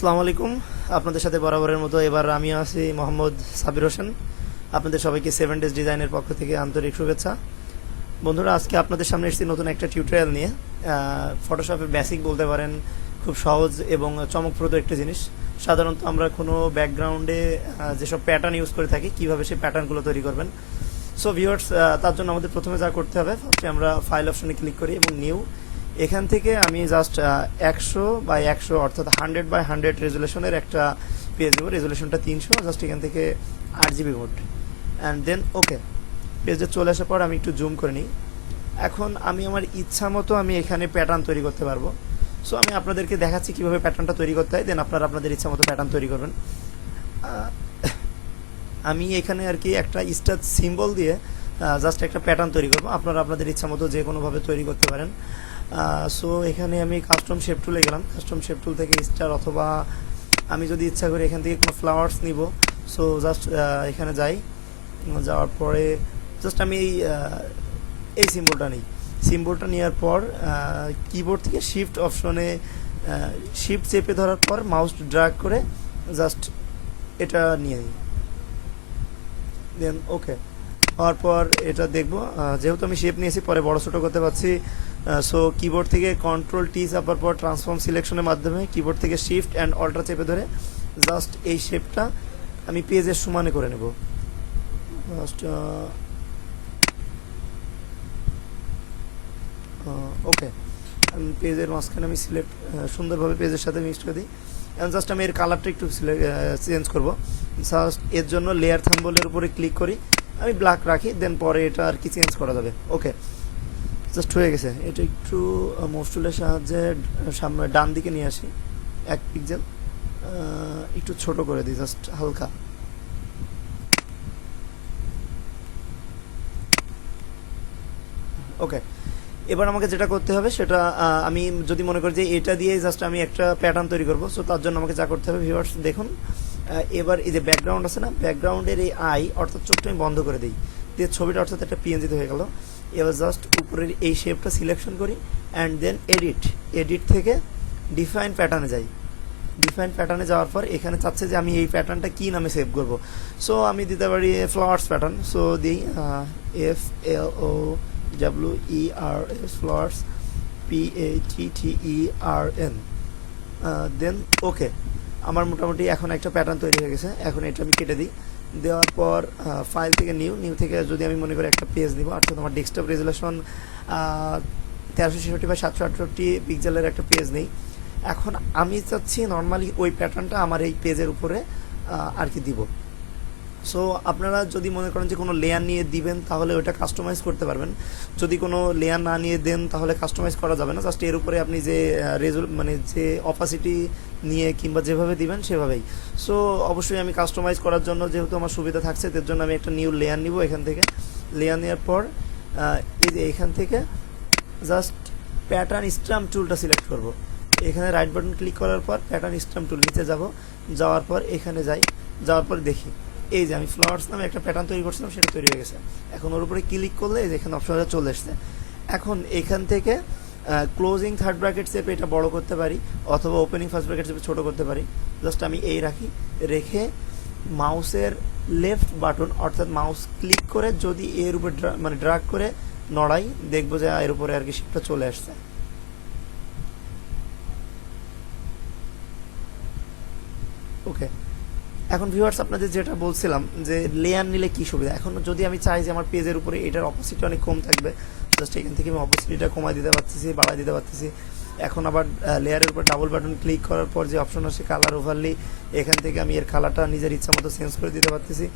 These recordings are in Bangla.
আসসালামু আলাইকুম। আপনাদের সাথে বরাবরের মতো এবার আমি আছি মোহাম্মদ সাবির হোসেন। আপনাদের সবাইকে সেভেন ডেজ ডিজাইনের পক্ষ থেকে আন্তরিক শুভেচ্ছা। বন্ধুরা, আজকে আপনাদের সামনে এসেছি নতুন একটা টিউটোরিয়াল নিয়ে। ফটোশপে বেসিক বলতে পারেন, খুব সহজ এবং চমকপ্রদ একটা জিনিস। সাধারণত আমরা কোনো ব্যাকগ্রাউন্ডে যেসব প্যাটার্ন ইউজ করে থাকি, কীভাবে সেই প্যাটার্নগুলো তৈরি করবেন। সো ভিউয়ার্স তার জন্য আমাদের প্রথমে যা করতে হবে ফার্স্টে আমরা ফাইল অপশনে ক্লিক করি এবং নিউ এখান থেকে আমি জাস্ট একশো বাই একশো, অর্থাৎ হান্ড্রেড বাই হান্ড্রেড রেজুলেশনের একটা পেজ দেবো। রেজুলেশনটা তিনশো জাস্ট এখান থেকে আট GB mode and then okay পেজে চলে আসার পর আমি একটু জুম করে নিই। এখন আমি আমার ইচ্ছা মতো আমি এখানে প্যাটার্ন তৈরি করতে পারব। সো আমি আপনাদেরকে দেখাচ্ছি কীভাবে প্যাটার্নটা তৈরি করতে হয় দেন আপনারা আপনাদের ইচ্ছা মতো প্যাটার্ন তৈরি করবেন। আমি এখানে আর কি একটা স্টার সিম্বল দিয়ে জাস্ট একটা প্যাটার্ন তৈরি করব। আপনারা আপনাদের ইচ্ছা মতো যে কোনোভাবে তৈরি করতে পারেন। সো এখানে আমি কাস্টম শেপ টুলে গেলাম। কাস্টম শেপ টুল থেকে স্টার অথবা আমি যদি ইচ্ছা করি এখান থেকে কোনো ফ্লাওয়ার্স নিব সো জাস্ট এখানে যাই। যাওয়ার পরে জাস্ট আমি এই এই সিম্বলটা নিই। সিম্বলটা নেওয়ার পর কিবোর্ড থেকে শিফট অপশনে শিফট চেপে ধরার পর মাউস ড্রাগ করে জাস্ট এটা নিয়ে নিই। দেন ওকে হওয়ার পর এটা দেখব। যেহেতু আমি শেপ নিয়েছি, পরে বড় ছোটো করতে পারছি। সো কিবোর্ড থেকে কন্ট্রোল টি চাপার পর ট্রান্সফর্ম সিলেকশনের মাধ্যমে কিবোর্ড থেকে শিফট অ্যান্ড অল্টার চেপে ধরে জাস্ট এই শেপটা আমি পেজের সমানে করে নেব। জাস্ট ওকে আমি পেজের মাঝখানে আমি সিলেক্ট সুন্দরভাবে পেজের সাথে মিক্সড করে দিই। অ্যান্ড জাস্ট আমি এর কালারটা একটু চেঞ্জ করব। জাস্ট এর জন্য লেয়ার থাম্বলের উপরে ক্লিক করি। আমি ব্ল্যাক রাখি দেন পরে এটা আর কি চেঞ্জ করা যাবে। ওকে জাস্ট হয়ে গেছে। এটা একটু মোস্টুলের সাহায্যে সামনে ডান দিকে নিয়ে আসি। এক পিক্সেল একটু ছোট করে দিই জাস্ট হালকা। ওকে, এবার আমাকে যেটা করতে হবে, সেটা আমি যদি মনে করি যে এটা দিয়ে জাস্ট আমি একটা প্যাটার্ন তৈরি করব সো তার জন্য আমাকে যা করতে হবে ভিউয়ার্স দেখুন। এবার এই যে ব্যাকগ্রাউন্ড আছে না ব্যাকগ্রাউন্ডের এই আই অর্থাৎ চোখটা আমি বন্ধ করে দিই। দিয়ে ছবিটা অর্থাৎ একটা পিএনজিতে হয়ে গেল। এবার জাস্ট উপরের এই শেপটা সিলেকশন করি অ্যান্ড দেন এডিট এডিট থেকে ডিফাইন প্যাটার্নে যাই। ডিফাইন প্যাটার্নে যাওয়ার পর এখানে চাচ্ছে যে আমি এই প্যাটার্নটা কী নামে সেভ করব। সো আমি দিতে পারি ফ্লাওয়ার্স প্যাটার্ন সো দিই F L O W E R S flowers P A T T E R N then okay আমার মোটামুটি এখন একটা প্যাটার্ন তৈরি হয়ে গেছে। এখন এটা আমি কেটে দিই। দেওয়ার পর ফাইল থেকে নিউ নিউ থেকে যদি আমি মনে করি একটা পেজ দিব অর্থাৎ আমার ডেস্কটপ রেজুলেশন তেরোশো ছেষট্টি বা সাতশো আটষট্টি পিক্সেলের একটা পেজ নেই। এখন আমি চাচ্ছি নর্মালি ওই প্যাটার্নটা আমার এই পেজের উপরে আর কি দিব। সো আপনারা যদি মনে করেন যে কোনো লেয়ার নিয়ে দিবেন, তাহলে ওটা কাস্টমাইজ করতে পারবেন। যদি কোনো লেয়ার না নিয়ে দেন, তাহলে কাস্টমাইজ করা যাবে না। জাস্ট এর উপরে আপনি যে রেজুল মানে যে অপাসিটি নিয়ে কিংবা যেভাবে দিবেন, সেভাবেই। সো অবশ্যই আমি কাস্টমাইজ করার জন্য যেহেতু আমার সুবিধা থাকছে, তার জন্য আমি একটা নিউ লেয়ার নিব এখান থেকে। লেয়ার নেওয়ার পর এই যে এখান থেকে জাস্ট প্যাটার্ন স্ট্যাম্প টুলটা সিলেক্ট করব। এখানে রাইট বাটন ক্লিক করার পর প্যাটার্ন স্ট্যাম্প টুল নিচে যাব। যাওয়ার পর এখানে যাই। যাওয়ার পর দেখি। এই যে আমি ফ্লাওয়ার্স নামে একটা প্যাটার্ন তৈরি করছিলাম, সেটা তৈরি হয়ে গেছে। এখন ওর উপরে ক্লিক করলে এখানে অপশনটা চলে এসছে এখন এখান থেকে ক্লোজিং থার্ড ব্র্যাকেট চেপে এটা বড় করতে পারি, অথবা ওপেনিং ফার্স্ট ব্র্যাকেট চেপে ছোট করতে পারি। জাস্ট আমি এই রাখি, রেখে মাউসের লেফট বাটন অর্থাৎ মাউস ক্লিক করে যদি এর উপরে মানে ড্রাগ করে নড়াই, দেখব যে এর উপরে আর কি শিপটা চলে আসছে। ওকে এখন ভিউয়ার্স আপনাদের যেটা বলছিলাম যে লেয়ার নিলে কি সুবিধা? এখন যদি আমি চাই যে আমার পেজের উপরে এটার অপোসিটি অনেক কম থাকবে জাস্ট এখান থেকে আমি অপোসিটিটা কমায় দিতে পারতেছি, বাড়ায় দিতে পারতেছি। এখন আবার লেয়ারের উপর ডাবল বাটন ক্লিক করার পর যে অপশন আছে কালার ওভারলি এখান থেকে আমি এর কালারটা নিজের ইচ্ছা মতো চেঞ্জ করে দিতে পারতেছি।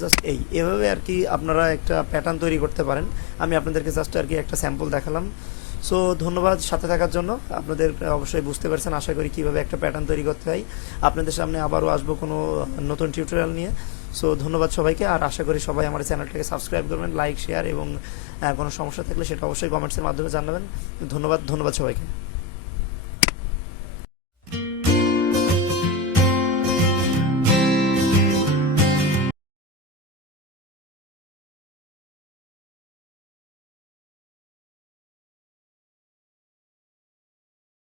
জাস্ট এই, এভাবে আর কি আপনারা একটা প্যাটার্ন তৈরি করতে পারেন। আমি আপনাদেরকে জাস্ট আর কি একটা স্যাম্পল দেখালাম। সো ধন্যবাদ সাথে থাকার জন্য। আপনাদের অবশ্যই বুঝতে পারছেন, আশা করি কীভাবে একটা প্যাটার্ন তৈরি করতে হয়। আপনাদের সামনে আবারও আসব কোনো নতুন টিউটোরিয়াল নিয়ে। সো ধন্যবাদ সবাইকে, আর আশা করি সবাই আমার চ্যানেলটাকে সাবস্ক্রাইব করবেন লাইক শেয়ার এবং কোনো সমস্যা থাকলে সেটা অবশ্যই কমেন্টসের মাধ্যমে জানাবেন। ধন্যবাদ ধন্যবাদ সবাইকে।